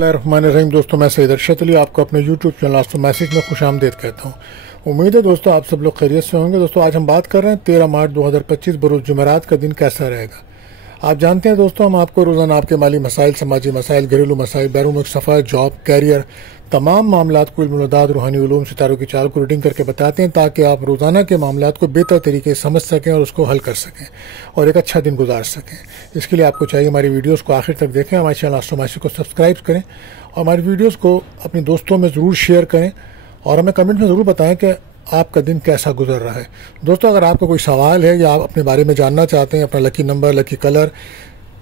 बिस्मिल्लाहिर्रहमानिर्रहीम। दोस्तों, मैं सैयद अरशद अली आपको अपने यूट्यूब चैनल आस्तो मैसेज में खुशामदीद कहता हूँ। उम्मीद है दोस्तों आप सब लोग खैरियत से होंगे। दोस्तों, आज हम बात कर रहे हैं 13 मार्च 2025 बरोज़ जुमेरात का दिन कैसा रहेगा। आप जानते हैं दोस्तों, हम आपको रोज़ाना आपके माली मसाइल, समाजी मसाइल, घरेलू मसाइल, बैरून मुल्क सफ़र, जॉब, कैरियर, तमाम मामलात को इल्मुल-दाद, रूहानी उलूम, सितारों की चाल को रीडिंग करके बताते हैं ताकि आप रोज़ाना के मामलात को बेहतर तरीके से समझ सकें और उसको हल कर सकें और एक अच्छा दिन गुजार सकें। इसके लिए आपको चाहिए हमारी वीडियोस को आखिर तक देखें, हमारे चैनल आस्ट्रोमैसी को सब्सक्राइब करें और हमारी वीडियोस को अपने दोस्तों में ज़रूर शेयर करें और हमें कमेंट में ज़रूर बताएं कि आपका दिन कैसा गुजर रहा है। दोस्तों, अगर आपका कोई सवाल है या आप अपने बारे में जानना चाहते हैं, अपना लकी नंबर, लकी कलर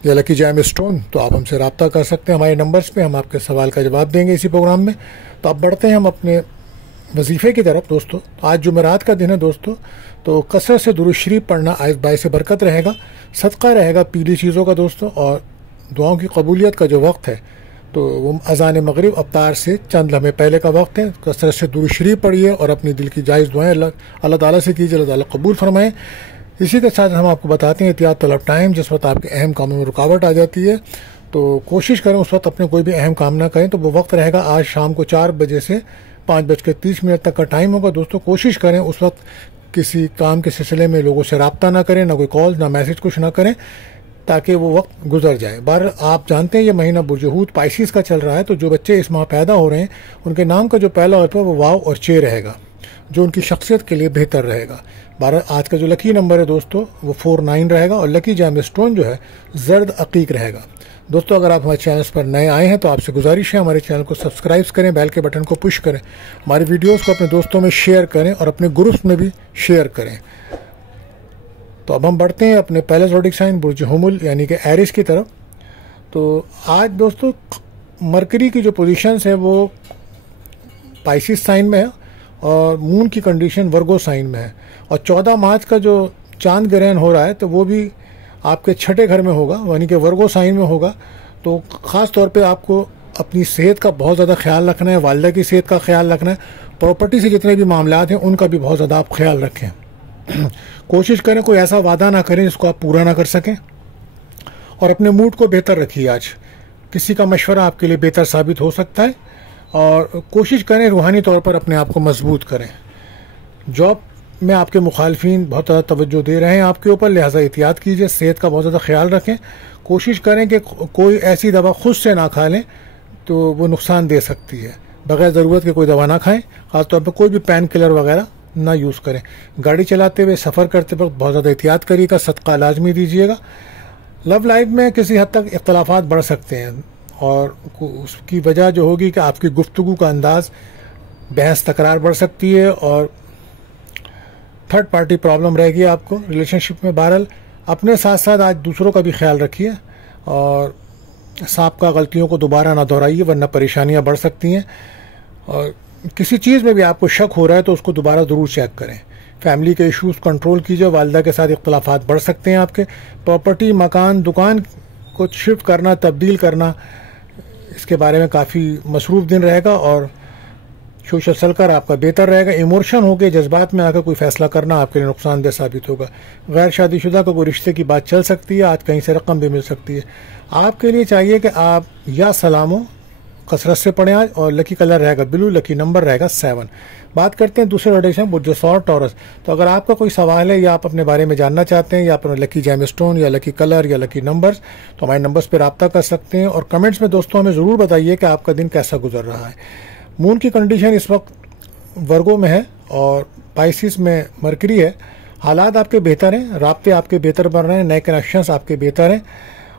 या लकी जैम स्टोन, तो आप हमसे रब्ता कर सकते हैं हमारे नंबर्स पे। हम आपके सवाल का जवाब देंगे इसी प्रोग्राम में। तो अब बढ़ते हैं हम अपने वजीफ़े की तरफ। दोस्तों, आज जुमेरात का दिन है दोस्तों, तो कसरत से दुरूद शरीफ पढ़ना आयस बायस से बरकत रहेगा, सदका रहेगा पीली चीज़ों का दोस्तों, और दुआओं की कबूलियत का जो वक्त है तो वो अज़ान मगरिब अफ्तार से चंद लम्हे पहले का वक्त है। कसरत से दुरूद शरीफ पढ़िए और अपनी दिल की जायज़ दुआएं अल्लाह ताला से कीजिए, अल्लाह ताला कबूल फरमाएँ। इसी के साथ हम आपको बताते हैं एहतियात तलब टाइम, जिस वक्त आपके अहम कामों में रुकावट आ जाती है तो कोशिश करें उस वक्त अपने कोई भी अहम काम ना करें। तो वो वक्त रहेगा आज शाम को 4 बजे से 5:30 तक का टाइम होगा। दोस्तों, कोशिश करें उस वक्त किसी काम के सिलसिले में लोगों से रब्ता ना करें, ना कोई कॉल, ना मैसेज, कुछ ना करें ताकि वो वक्त गुजर जाए। बार आप जानते हैं ये महीना बुर्ज पाइसिस का चल रहा है, तो जो बच्चे इस माह पैदा हो रहे हैं उनके नाम का जो पहला हर्फ है वो वाव और चे रहेगा, जो उनकी शख्सियत के लिए बेहतर रहेगा। आज का जो लकी नंबर है दोस्तों वो 49 रहेगा और लकी जैम स्टोन जो है जर्द अकीक रहेगा। दोस्तों, अगर आप हमारे चैनल पर नए आए हैं तो आपसे गुजारिश है हमारे चैनल को सब्सक्राइब करें, बेल के बटन को पुश करें, हमारी वीडियोस को अपने दोस्तों में शेयर करें और अपने ग्रुप्स में भी शेयर करें। तो अब हम बढ़ते हैं अपने पहले ज़ोडिक साइन बुर्ज हुमुल यानी कि एरिस की तरफ। तो आज दोस्तों मरकरी की जो पोजीशंस है वो पाइसिस साइन में है और मून की कंडीशन वर्गो साइन में है, और 14 मार्च का जो चांद ग्रहण हो रहा है तो वो भी आपके छठे घर में होगा यानी कि वर्गो साइन में होगा। तो ख़ास तौर पे आपको अपनी सेहत का बहुत ज़्यादा ख्याल रखना है, वालिदा की सेहत का ख्याल रखना है, प्रॉपर्टी से जितने भी मामलात हैं उनका भी बहुत ज़्यादा आप ख्याल रखें। कोशिश करें कोई ऐसा वादा ना करें जिसको आप पूरा ना कर सकें और अपने मूड को बेहतर रखिए। आज किसी का मशवरा आपके लिए बेहतर साबित हो सकता है और कोशिश करें रूहानी तौर पर अपने आप को मजबूत करें। जॉब में आपके मुखालफिन बहुत ज़्यादा तवज्जो दे रहे हैं आपके ऊपर, लिहाजा एहतियात कीजिए, सेहत का बहुत ज़्यादा ख्याल रखें। कोशिश करें कि कोई ऐसी दवा खुद से ना खा लें तो वो नुकसान दे सकती है। बगैर ज़रूरत के कोई दवा ना खाएं, ख़ासतौर पर कोई भी पेन किलर वगैरह ना यूज़ करें। गाड़ी चलाते हुए, सफ़र करते वक्त बहुत ज़्यादा एहतियात करिएगा, सदका लाजमी दीजिएगा। लव लाइफ में किसी हद तक इख्तलाफात बढ़ सकते हैं और उसकी वजह जो होगी कि आपकी गुफ्तगू का अंदाज, बहस तकरार बढ़ सकती है और थर्ड पार्टी प्रॉब्लम रहेगी आपको रिलेशनशिप में। बहरहाल अपने साथ साथ आज दूसरों का भी ख्याल रखिए और साबका गलतियों को दोबारा ना दोहराइए वरना परेशानियां बढ़ सकती हैं। और किसी चीज़ में भी आपको शक हो रहा है तो उसको दोबारा ज़रूर चेक करें। फैमिली के इश्यूज़ कंट्रोल कीजिए, वालिदा के साथ इख्तलाफात बढ़ सकते हैं आपके। प्रॉपर्टी, मकान, दुकान को शिफ्ट करना, तब्दील करना, इसके बारे में काफ़ी मसरूफ़ दिन रहेगा और सोशल सर्कल आपका बेहतर रहेगा। इमोशन हो के जज्बात में आकर कोई फैसला करना आपके लिए नुकसानदेह साबित होगा। गैर शादीशुदा को कोई रिश्ते की बात चल सकती है, आज कहीं से रकम भी मिल सकती है। आपके लिए चाहिए कि आप या सलामो कसरत से पढ़ें आज, और लकी कलर रहेगा ब्लू, लकी नंबर रहेगा 7। बात करते हैं दूसरे रोटेशन बुर्जसौर टॉरस। तो अगर आपका कोई सवाल है या आप अपने बारे में जानना चाहते हैं या अपना लकी जैम स्टोन या लकी कलर या लकी नंबर्स, तो हमारे नंबर्स पर रब्ता कर सकते हैं और कमेंट्स में दोस्तों हमें ज़रूर बताइए कि आपका दिन कैसा गुजर रहा है। मून की कंडीशन इस वक्त वर्गो में है और पाइसिस में मरकरी है। हालात आपके बेहतर हैं, राब्ते आपके बेहतर बन रहे हैं, नए कनेक्शंस आपके बेहतर हैं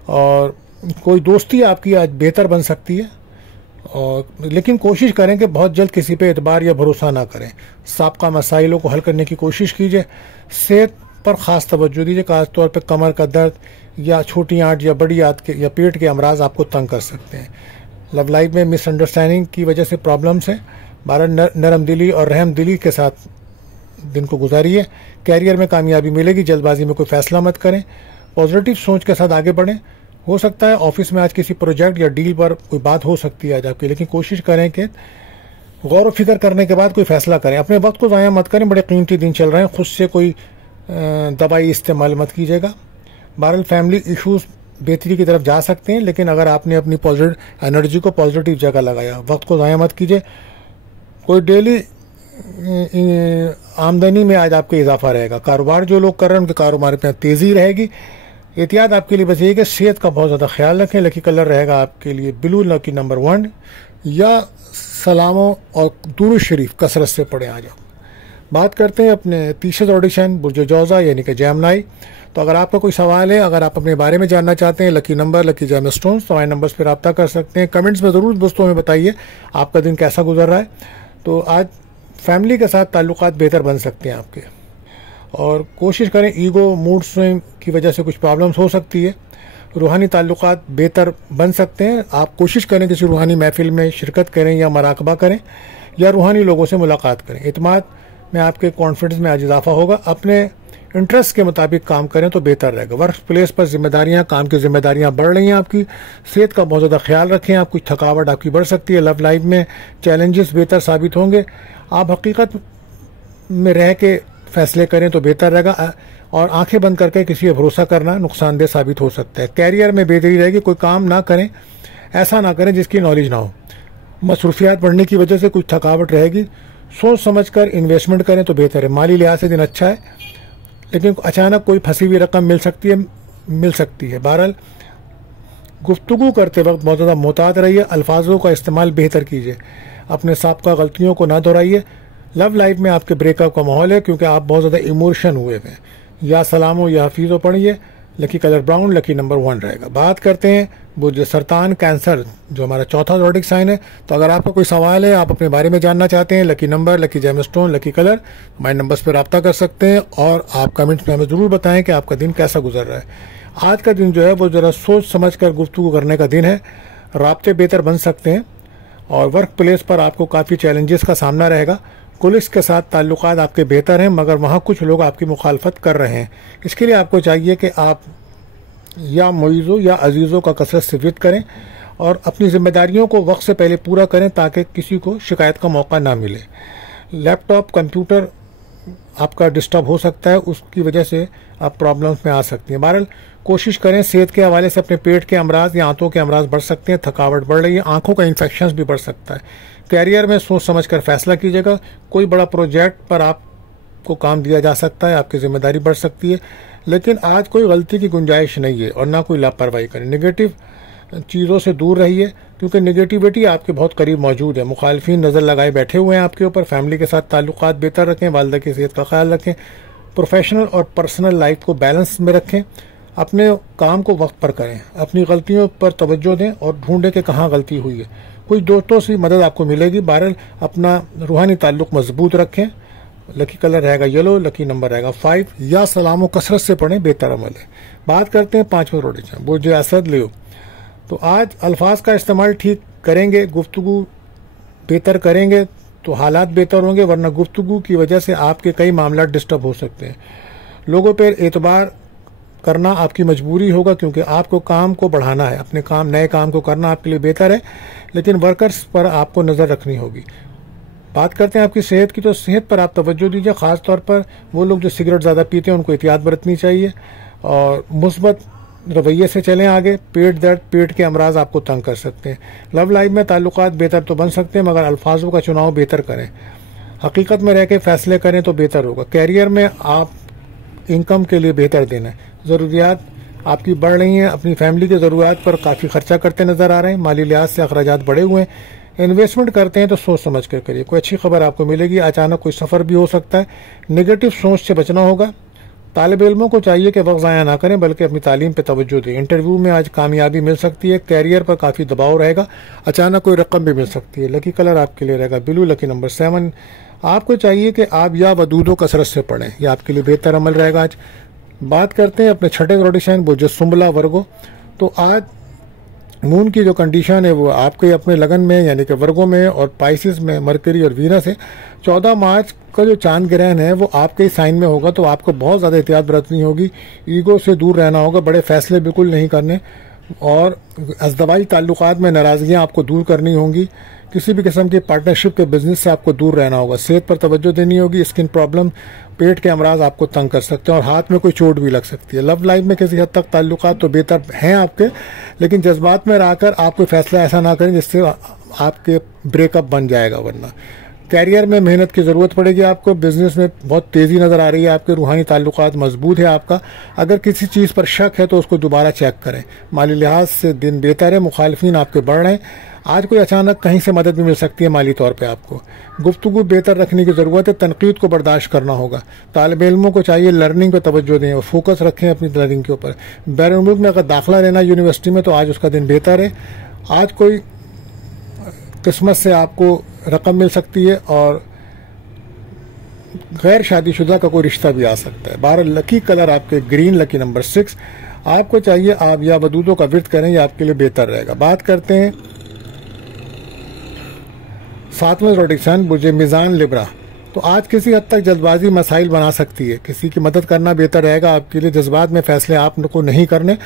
और कोई दोस्ती आपकी आज बेहतर बन सकती है। और लेकिन कोशिश करें कि बहुत जल्द किसी पे एतबार या भरोसा ना करें। साबका मसाइलों को हल करने की कोशिश कीजिए। सेहत पर ख़ास तवज्जो दीजिए, खास तौर पे कमर का दर्द या छोटी आंट या बड़ी आंत के या पेट के अमराज आपको तंग कर सकते हैं। लव लाइफ में मिसअंडरस्टैंडिंग की वजह से प्रॉब्लम्स हैं। नरम दिली और रहम दिली के साथ दिन को गुजारिए। कैरियर में कामयाबी मिलेगी, जल्दबाजी में कोई फैसला मत करें, पॉजिटिव सोच के साथ आगे बढ़ें। हो सकता है ऑफिस में आज किसी प्रोजेक्ट या डील पर कोई बात हो सकती है आज आपकी, लेकिन कोशिश करें कि गौर व फिक्र करने के बाद कोई फैसला करें। अपने वक्त को ज़ाया मत करें, बड़े कीमती दिन चल रहे हैं, खुद से कोई दवाई इस्तेमाल मत कीजिएगा। बहरहाल फैमिली इशूज़ बेहतरी की तरफ जा सकते हैं। लेकिन अगर आपने अपनी पॉजिटिव एनर्जी को पॉजिटिव जगह लगाया, वक्त को ज़ाया मत कीजिए। कोई डेली आमदनी में आज आपका इजाफा रहेगा। कारोबार जो लोग कर रहे हैं उनके कारोबार में तेज़ी रहेगी। एहतियात आपके लिए बस यही कि सेहत का बहुत ज़्यादा ख्याल रखें। लकी कलर रहेगा आपके लिए ब्लू, लकी नंबर 1 या सलामों और दुरूद शरीफ कसरत से पढ़े। आ जाओ बात करते हैं अपने तीसरे ज़ोडिशन बुर्ज जौज़ा यानी कि जेमिनी। तो अगर आपका कोई सवाल है, अगर आप अपने बारे में जानना चाहते हैं, lucky number, lucky gem stones, तो हमारे नंबर्स पर रब्ता कर सकते हैं। कमेंट्स में ज़रूर दोस्तों हमें बताइए आपका दिन कैसा गुजर रहा है। तो आज फैमिली के साथ ताल्लुकात बेहतर बन सकते हैं आपके, और कोशिश करें ईगो मूड स्विंग की वजह से कुछ प्रॉब्लम्स हो सकती है। रूहानी ताल्लुकात बेहतर बन सकते हैं। आप कोशिश करें किसी रूहानी महफिल में शिरकत करें या मराकबा करें या रूहानी लोगों से मुलाकात करें। एतमाद में आपके कॉन्फिडेंस में आज इजाफा होगा। अपने इंटरेस्ट के मुताबिक काम करें तो बेहतर रहेगा। वर्क प्लेस पर जिम्मेदारियां, काम की जिम्मेदारियां बढ़ रही हैं आपकी। सेहत का बहुत ज़्यादा ख्याल रखें। आपकी थकावट आपकी बढ़ सकती है। लव लाइफ में चैलेंजेस बेहतर साबित होंगे। आप हकीकत में रह के फैसले करें तो बेहतर रहेगा, और आंखें बंद करके किसी पर भरोसा करना नुकसानदेह साबित हो सकता है। कैरियर में बेहतरी रहेगी। कोई काम ना करें, ऐसा ना करें जिसकी नॉलेज ना हो। मसरूफियात बढ़ने की वजह से कुछ थकावट रहेगी। सोच समझकर इन्वेस्टमेंट करें तो बेहतर है। माली लिहाज से दिन अच्छा है, लेकिन अचानक कोई फंसी हुई रकम मिल सकती है। बहरहाल गुफ्तगू करते वक्त बहुत ज़्यादा मोहतात रहिए। अल्फाजों का इस्तेमाल बेहतर कीजिए। अपने साबका गलतियों को ना दोहराइए। लव लाइफ में आपके ब्रेकअप का माहौल है क्योंकि आप बहुत ज़्यादा इमोशन हुए थे। या सलामो या हफीज़ो पढ़िए। Lucky colour brown, lucky number 1 रहेगा। बात करते हैं बुर्ज सरतान कैंसर जो हमारा चौथा ज़ोडिक साइन है। तो अगर आपका कोई सवाल है, आप अपने बारे में जानना चाहते हैं, lucky number, lucky gem stone, lucky colour, हमारे नंबर्स पर रब्ता कर सकते हैं। और आप कमेंट्स में हमें ज़रूर बताएं कि आपका दिन कैसा गुजर रहा है। आज का दिन जो है वो ज़रा सोच समझ कर गुफ्तगू करने का दिन है। राब्ते बेहतर बन सकते हैं और वर्क प्लेस पर आपको काफ़ी चैलेंजेस का सामना रहेगा। पुलिस के साथ ताल्लुकात आपके बेहतर हैं, मगर वहाँ कुछ लोग आपकी मुखालफत कर रहे हैं। इसके लिए आपको चाहिए कि आप या मुइज़ों या अजीज़ों का कसरत से विद करें और अपनी जिम्मेदारियों को वक्त से पहले पूरा करें ताकि किसी को शिकायत का मौका ना मिले। लैपटॉप कंप्यूटर आपका डिस्टर्ब हो सकता है, उसकी वजह से आप प्रॉब्लम्स में आ सकती हैं। बहरहाल कोशिश करें। सेहत के हवाले से अपने पेट के अमराज या आंतों के अमराज बढ़ सकते हैं। थकावट बढ़ रही है। आंखों का इन्फेक्शन भी बढ़ सकता है। कैरियर में सोच समझ कर फैसला कीजिएगा। कोई बड़ा प्रोजेक्ट पर आपको काम दिया जा सकता है, आपकी जिम्मेदारी बढ़ सकती है, लेकिन आज कोई गलती की गुंजाइश नहीं है और ना कोई लापरवाही करें। नेगेटिव चीज़ों से दूर रहिए क्योंकि नेगेटिविटी आपके बहुत करीब मौजूद है। मुखालफिन नज़र लगाए बैठे हुए हैं आपके ऊपर। फैमिली के साथ ताल्लुकात बेहतर रखें। वालिदा की सेहत का ख्याल रखें। प्रोफेशनल और पर्सनल लाइफ को बैलेंस में रखें। अपने काम को वक्त पर करें। अपनी गलतियों पर तवज्जो दें और ढूंढें कि कहाँ गलती हुई है। कुछ दोस्तों से मदद आपको मिलेगी। बहरहाल अपना रूहानी ताल्लुक मजबूत रखें। लकी कलर रहेगा येलो, लकी नंबर रहेगा 5 या सलामो कसरत से पढ़ें, बेहतर अमल है। बात करते हैं 5वें ज़ोडिक बुर्ज असद लियो। तो आज अल्फाज का इस्तेमाल ठीक करेंगे, गुफ्तगू बेहतर करेंगे तो हालात बेहतर होंगे, वरना गुफ्तगू की वजह से आपके कई मामला डिस्टर्ब हो सकते हैं। लोगों पर एतबार करना आपकी मजबूरी होगा क्योंकि आपको काम को बढ़ाना है। अपने काम, नए काम को करना आपके लिए बेहतर है, लेकिन वर्कर्स पर आपको नज़र रखनी होगी। बात करते हैं आपकी सेहत की, तो सेहत पर आप तवज्जो दीजिए। ख़ास तौर पर वो लोग जो सिगरेट ज़्यादा पीते हैं उनको एहतियात बरतनी चाहिए और मुस्बत रवैये से चलें आगे। पेट दर्द, पेट के अमराज आपको तंग कर सकते हैं। लव लाइफ में ताल्लुकात बेहतर तो बन सकते हैं, मगर अल्फाजों का चुनाव बेहतर करें। हकीकत में रह के फैसले करें तो बेहतर होगा। कैरियर में आप इनकम के लिए बेहतर देना है। ज़रूरियात आपकी बढ़ रही हैं। अपनी फैमिली की ज़रूरत पर काफ़ी खर्चा करते नज़र आ रहे हैं। माली लिहाज से अखराजात बढ़े हुए हैं। इन्वेस्टमेंट करते हैं तो सोच समझ कर करिए। कोई अच्छी खबर आपको मिलेगी। अचानक कोई सफ़र भी हो सकता है। नेगेटिव सोच से बचना होगा। तालिब इल्मों को चाहिए कि वक्त ज़ाया ना करें बल्कि अपनी तालीम पर तवज्जो दें। इंटरव्यू में आज कामयाबी मिल सकती है। कैरियर पर काफ़ी दबाव रहेगा। अचानक कोई रकम भी मिल सकती है। लकी कलर आपके लिए रहेगा ब्लू, लकी नंबर 7। आपको चाहिए कि आप या वदूदो कसरत से पढ़ें, यह आपके लिए बेहतर अमल रहेगा आज। बात करते हैं अपने छठे ज़ोडिक साइन बुर्ज सुंबला वर्गो। तो आज मून की जो कंडीशन है वो आपके अपने लगन में यानी कि वर्गों में और पाइसिस में मरकरी और वीनस है। 14 मार्च का जो चांद ग्रहण है वो आपके साइन में होगा, तो आपको बहुत ज़्यादा एहतियात बरतनी होगी। ईगो से दूर रहना होगा। बड़े फैसले बिल्कुल नहीं करने और अज़दवाई ताल्लुकात में नाराज़गियाँ आपको दूर करनी होंगी किसी भी किस्म की पार्टनरशिप के बिजनेस से आपको दूर रहना होगा। सेहत पर तवज्जो देनी होगी। स्किन प्रॉब्लम, पेट के अमराज आपको तंग कर सकते हैं और हाथ में कोई चोट भी लग सकती है। लव लाइफ में किसी हद तक ताल्लुकात तो बेहतर हैं आपके, लेकिन जज्बात में रहकर आप कोई फैसला ऐसा ना करें जिससे आपके ब्रेकअप बन जाएगा। वरना कैरियर में मेहनत की ज़रूरत पड़ेगी आपको। बिजनेस में बहुत तेज़ी नज़र आ रही है आपके। रूहानी ताल्लुकात मजबूत है आपका। अगर किसी चीज़ पर शक है तो उसको दोबारा चेक करें। माली लिहाज से दिन बेहतर है। मुखालिफिन आपके बढ़ रहे हैं। आज कोई अचानक कहीं से मदद भी मिल सकती है माली तौर पे आपको। गुफ्तगू बेहतर रखने की ज़रूरत है। तनकीद को बर्दाश्त करना होगा। तालिब इल्मों को चाहिए लर्निंग पे तवज्जो दें और फोकस रखें अपनी लर्निंग के ऊपर। बैरून मुल्क में अगर दाखिला लेना यूनिवर्सिटी में तो आज उसका दिन बेहतर है। आज कोई किस्मत से आपको रकम मिल सकती है और गैर शादीशुदा का कोई रिश्ता भी आ सकता है। 12 लकी कलर आपके ग्रीन, लकी नंबर 6 आपको चाहिए। आप या वदूदों का विर्द करें, यह आपके लिए बेहतर रहेगा। बात करते हैं 7वें रोडिक्सन बुर्जे मिजान लिब्रा। तो आज किसी हद तक जल्दबाजी मसाइल बना सकती है। किसी की मदद करना बेहतर रहेगा आपके लिए। जज्बात में फैसले आपको नहीं करने।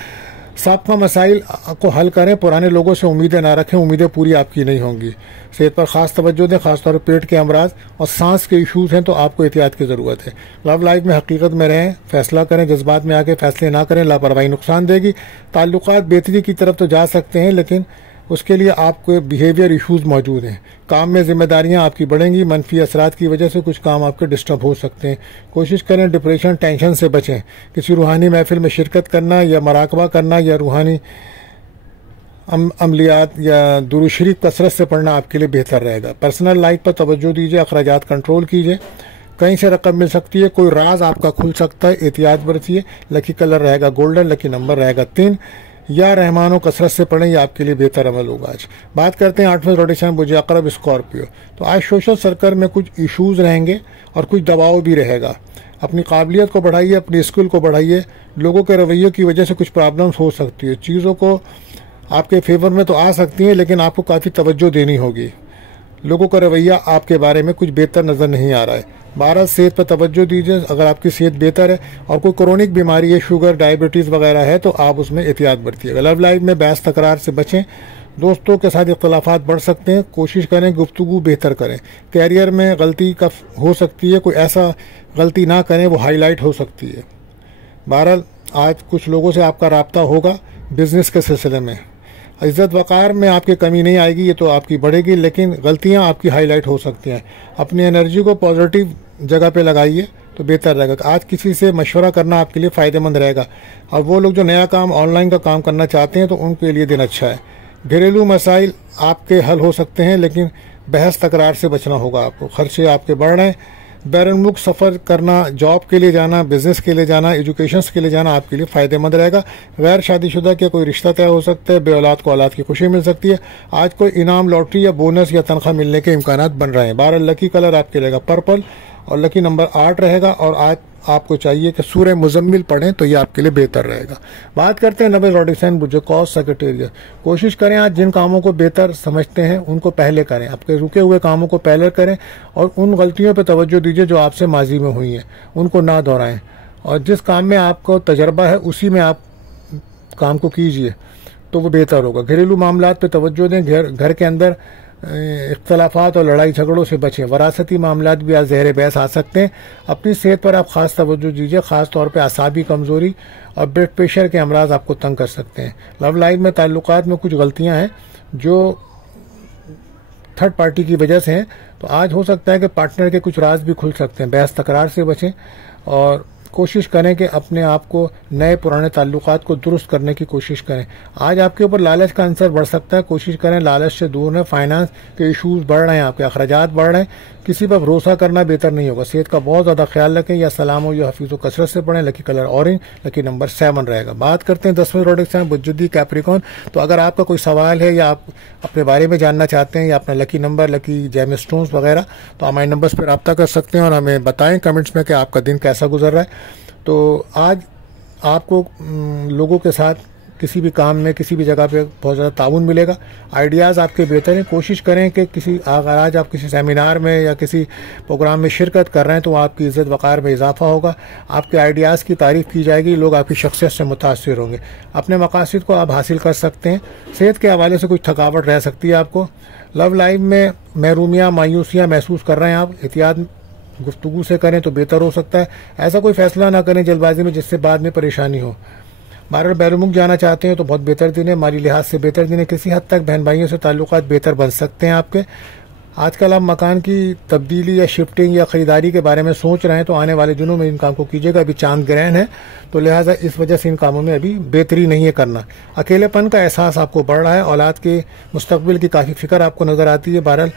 साबका मसाइल को हल करें। पुराने लोगों से उम्मीदें ना रखें। उम्मीदें पूरी आपकी नहीं होंगी। सेहत पर खास तवज्जो दें, खासतौर पर पेट के अमराज और सांस के इशूज़ हैं तो आपको एहतियात की ज़रूरत है। लव लाइफ में हकीकत में रहें, फैसला करें। जज्बात में आके फैसले ना करें। लापरवाही नुकसान देगी। ताल्लुकात बेहतरी की तरफ तो जा सकते हैं, लेकिन उसके लिए आपको बिहेवियर इशूज़ मौजूद हैं। काम में जिम्मेदारियां आपकी बढ़ेंगी। मनफी असरात की वजह से कुछ काम आपके डिस्टर्ब हो सकते हैं। कोशिश करें डिप्रेशन, टेंशन से बचें। किसी रूहानी महफिल में शिरकत करना या मराकबा करना या रूहानी अमलियात या दुरूद शरीफ कसरत से पढ़ना आपके लिए बेहतर रहेगा। पर्सनल लाइफ पर तवज्जो दीजिए। अखराजात कंट्रोल कीजिए। कहीं से रकम मिल सकती है। कोई राज आपका खुल सकता है, एहतियात बरतिए। लकी कलर रहेगा गोल्डन, लकी नंबर रहेगा 3। या रहमानो कसरत से पढ़ें, यह आपके लिए बेहतर अमल होगा। आज बात करते हैं 8वें रोटेशन बुर्ज अकरब स्कॉर्पियो। तो आज सोशल सर्कल में कुछ इश्यूज़ रहेंगे और कुछ दबाव भी रहेगा। अपनी काबिलियत को बढ़ाइए, अपनी स्किल को बढ़ाइए। लोगों के रवैये की वजह से कुछ प्रॉब्लम्स हो सकती है। चीज़ों को आपके फेवर में तो आ सकती हैं, लेकिन आपको काफ़ी तवज्जो देनी होगी। लोगों का रवैया आपके बारे में कुछ बेहतर नज़र नहीं आ रहा है। 12 सेहत पर तवज्जो दीजिए। अगर आपकी सेहत बेहतर है और कोई क्रोनिक बीमारी है, शुगर, डायबिटीज़ वगैरह है, तो आप उसमें एहतियात बरतिएगा। लव लाइफ में बहस तकरार से बचें। दोस्तों के साथ इख्तलाफात बढ़ सकते हैं। कोशिश करें गुफ्तगू बेहतर करें। कैरियर में गलती का हो सकती है, कोई ऐसा गलती ना करें वो हाईलाइट हो सकती है। बहरहाल आज कुछ लोगों से आपका राब्ता होगा बिजनेस के सिलसिले में। इज़्ज़त वक़ार में आपकी कमी नहीं आएगी, ये तो आपकी बढ़ेगी, लेकिन गलतियां आपकी हाईलाइट हो सकती हैं। अपनी एनर्जी को पॉजिटिव जगह पे लगाइए तो बेहतर रहेगा। आज किसी से मशवरा करना आपके लिए फ़ायदेमंद रहेगा। और वो लोग जो नया काम, ऑनलाइन का काम करना चाहते हैं तो उनके लिए दिन अच्छा है। घरेलू मसाइल आपके हल हो सकते हैं, लेकिन बहस तकरार से बचना होगा आपको। खर्चे आपके बढ़ रहे हैं। बैरून मुल्क सफ़र करना, जॉब के लिए जाना, बिजनेस के लिए जाना, एजुकेशन के लिए जाना आपके लिए फ़ायदेमंद रहेगा। गैर शादीशुदा के कोई रिश्ता तय हो सकता है। बे औलाद को औलाद की खुशी मिल सकती है। आज कोई इनाम, लॉटरी या बोनस या तनख्वाह मिलने के इम्कानात बन रहे हैं। 12 लकी कलर आपके रहेगा पर्पल और लकी नंबर 8 रहेगा। और आज आपको चाहिए कि सूरह मुजम्मिल पढ़ें तो ये आपके लिए बेहतर रहेगा। बात करते हैं 90 रोडिक्सन बुर्ज कौस सेक्रेटेरिएट। कोशिश करें आज जिन कामों को बेहतर समझते हैं उनको पहले करें। आपके रुके हुए कामों को पहले करें और उन गलतियों पर तवज्जो दीजिए जो आपसे माजी में हुई हैं, उनको ना दोहराएं। और जिस काम में आपको तजर्बा है उसी में आप काम को कीजिए तो वो बेहतर होगा। घरेलू मामलात पर तवज्जो दें। घर के अंदर इख्तलाफात और लड़ाई झगड़ों से बचें। वरासती मामलात भी आज ज़हर बहस आ सकते हैं। अपनी सेहत पर आप खास तवज्जो दीजिए। खास तौर पे आसाबी कमज़ोरी और ब्लड प्रेशर के अमराज आपको तंग कर सकते हैं। लव लाइफ में ताल्लुकात में कुछ गलतियां हैं जो थर्ड पार्टी की वजह से हैं, तो आज हो सकता है कि पार्टनर के कुछ राज भी खुल सकते हैं। बहस तकरार से बचें और कोशिश करें कि अपने आप को नए पुराने ताल्लुकात को दुरुस्त करने की कोशिश करें। आज आपके ऊपर लालच का अंसर बढ़ सकता है। कोशिश करें लालच से दूर रहें। फाइनेंस के इशूज़ बढ़ रहे हैं, आपके अखराजात बढ़ रहे हैं। किसी पर भरोसा करना बेहतर नहीं होगा। सेहत का बहुत ज़्यादा ख्याल रखें। या सलाम हो या हफीज़ कसरत से पढ़ें। Lucky colour orange, lucky number 7 रहेगा। बात करते हैं 10वें रोडिक्सन बुर्ज कैप्रिकॉर्न। तो अगर आपका कोई सवाल है या आप अपने बारे में जानना चाहते हैं या अपना lucky number, lucky gem stones वगैरह, तो हमारे नंबर्स पर रब्ता कर सकते हैं और हमें बताएं कमेंट्स में कि आपका दिन कैसा गुजर रहा है। तो आज आपको लोगों के साथ किसी भी काम में किसी भी जगह पे बहुत ज़्यादा ताउन मिलेगा। आइडियाज़ आपके बेहतर हैं। कोशिश करें कि अगर आज आप किसी सेमिनार में या किसी प्रोग्राम में शिरकत कर रहे हैं तो आपकी इज़्ज़त वक़ार में इजाफा होगा, आपके आइडियाज़ की तारीफ़ की जाएगी, लोग आपकी शख्सियत से मुतासिर होंगे, अपने मकासद को आप हासिल कर सकते हैं। सेहत के हवाले से कुछ थकावट रह सकती है आपको। लव लाइफ में महरूमियाँ मायूसियाँ महसूस कर रहे हैं आप, एहतियात गुफ्तगू से करें तो बेहतर हो सकता है। ऐसा कोई फैसला ना करें जल्दबाजी में जिससे बाद में परेशानी हो। बाहर बैरून मुल्क जाना चाहते हैं तो बहुत बेहतर दिन है, माली लिहाज से बेहतर दिन है। किसी हद तक बहन भाइयों से ताल्लुकात बेहतर बन सकते हैं आपके। आजकल आप मकान की तब्दीली या शिफ्टिंग या ख़रीदारी के बारे में सोच रहे हैं तो आने वाले दिनों में इन काम को कीजिएगा। अभी चांद ग्रहण है तो लिहाजा इस वजह से इन कामों में अभी बेहतरी नहीं है करना। अकेलेपन का एहसास आपको बढ़ रहा है, औलाद के मुस्तकबिल की काफ़ी फिक्र आपको नज़र आती है। बहरहाल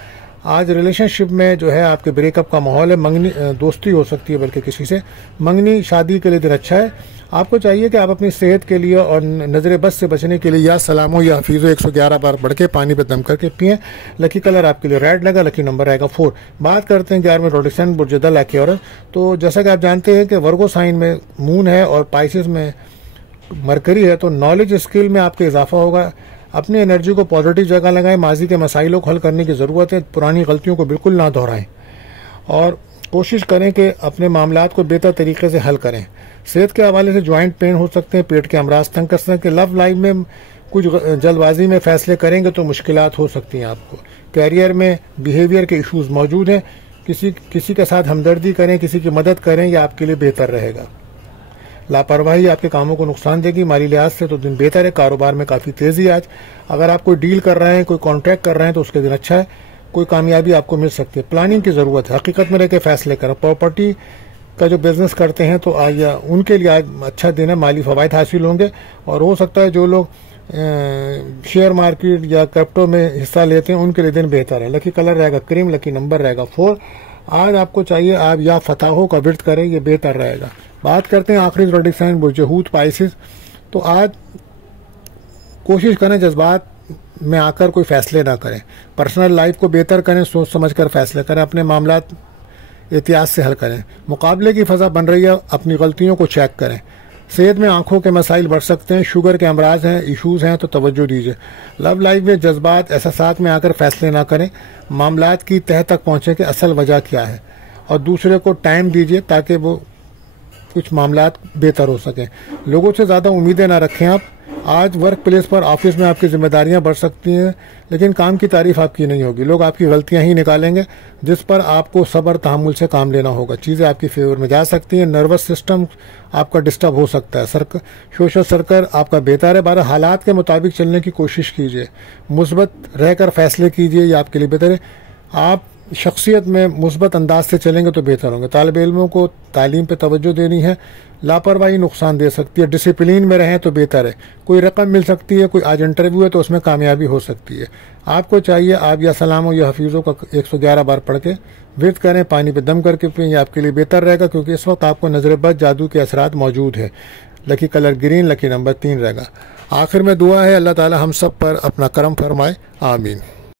आज रिलेशनशिप में जो है आपके ब्रेकअप का माहौल है, मंगनी दोस्ती हो सकती है बल्कि किसी से, मंगनी शादी के लिए दिन अच्छा है। आपको चाहिए कि आप अपनी सेहत के लिए और नज़र बद से बचने के लिए या सलामो या हफीज़ो 111 बार बढ़ के पानी पे दम करके पिएं। लकी कलर आपके लिए रेड लगा, लकी नंबर रहेगा 4। बात करते हैं 11वें रोटेशन बुर्जदल एक्योरस। तो जैसा कि आप जानते हैं कि वर्गो साइन में मून है और पाइसिस में मरकरी है, तो नॉलेज स्किल में आपके इजाफा होगा। अपनी एनर्जी को पॉजिटिव जगह लगाएं, माजी के मसाइलों को हल करने की ज़रूरत है, पुरानी गलतियों को बिल्कुल ना दोहराएं और कोशिश करें कि अपने मामलात को बेहतर तरीके से हल करें। सेहत के हवाले से जॉइंट पेन हो सकते हैं, पेट के अमराज तंग कर सकते हैं। लव लाइफ में कुछ जल्दबाजी में फैसले करेंगे तो मुश्किलात हो सकती हैं आपको। कैरियर में बिहेवियर के इशूज़ मौजूद हैं, किसी के साथ हमदर्दी करें, किसी की मदद करें, यह आपके लिए बेहतर रहेगा। लापरवाही आपके कामों को नुकसान देगी। माली लिहाज से तो दिन बेहतर है, कारोबार में काफ़ी तेज़ी आज। अगर आप कोई डील कर रहे हैं, कोई कॉन्ट्रैक्ट कर रहे हैं तो उसके दिन अच्छा है, कोई कामयाबी आपको मिल सकती है। प्लानिंग की ज़रूरत है, हकीकत में रह के फैसले करें। प्रॉपर्टी का जो बिजनेस करते हैं तो आज उनके लिए आज अच्छा दिन है, माली फ़वाइद हासिल होंगे। और हो सकता है जो लोग शेयर मार्केट या क्रिप्टो में हिस्सा लेते हैं उनके लिए दिन बेहतर है। लकी कलर रहेगा क्रीम, लकी नंबर रहेगा 4। आज आपको चाहिए आप या फताहों का विर्द करें, ये बेहतर रहेगा। बात करते हैं आखिरी ज़ोडिक साइन बुर्जहूत पाइसिस। तो आज कोशिश करें जज्बात में आकर कोई फैसले ना करें, पर्सनल लाइफ को बेहतर करें, सोच समझ कर फैसले करें, अपने मामलात एहतियात से हल करें। मुकाबले की फ़ज़ा बन रही है, अपनी गलतियों को चेक करें। सेहत में आंखों के मसाइल बढ़ सकते हैं, शुगर के अमराज हैं, इशूज़ हैं तो तवज्जो दीजिए। लव लाइफ में जज्बात एहसासात में आकर फैसले ना करें, मामलात की तह तक पहुँचे कि असल वजह क्या है और दूसरे को टाइम दीजिए ताकि वो कुछ मामलात बेहतर हो सकें। लोगों से ज़्यादा उम्मीदें ना रखें आप। आज वर्क प्लेस पर ऑफिस में आपकी जिम्मेदारियां बढ़ सकती हैं लेकिन काम की तारीफ आपकी नहीं होगी। लोग आपकी गलतियां ही निकालेंगे जिस पर आपको सब्र तहम्मुल से काम लेना होगा। चीज़ें आपकी फेवर में जा सकती हैं। नर्वस सिस्टम आपका डिस्टर्ब हो सकता है। सोशल सर्कल आपका बेहतर है। बारह हालात के मुताबिक चलने की कोशिश कीजिए, मुस्बत रहकर फैसले कीजिए, ये आपके लिए बेहतर है। आप शख्सियत में मुस्बत अंदाज से चलेंगे तो बेहतर होंगे। तालिब इल्मों को तालीम पे तवज्जो देनी है। लापरवाही नुकसान दे सकती है, डिसिप्लिन में रहें तो बेहतर है। कोई रकम मिल सकती है, कोई आज इंटरव्यू है तो उसमें कामयाबी हो सकती है। आपको चाहिए आप या सलामो या हफीज़ों का 111 बार पढ़ के विर्द करें, पानी पे दम करके पिएं, ये आपके लिए बेहतर रहेगा क्योंकि इस वक्त आपको नजर बद जादू के असरात मौजूद है। Lucky colour green, lucky number 3 रहेगा। आखिर में दुआ है अल्लाह ताला हम सब पर अपना करम फरमाए, आमीन।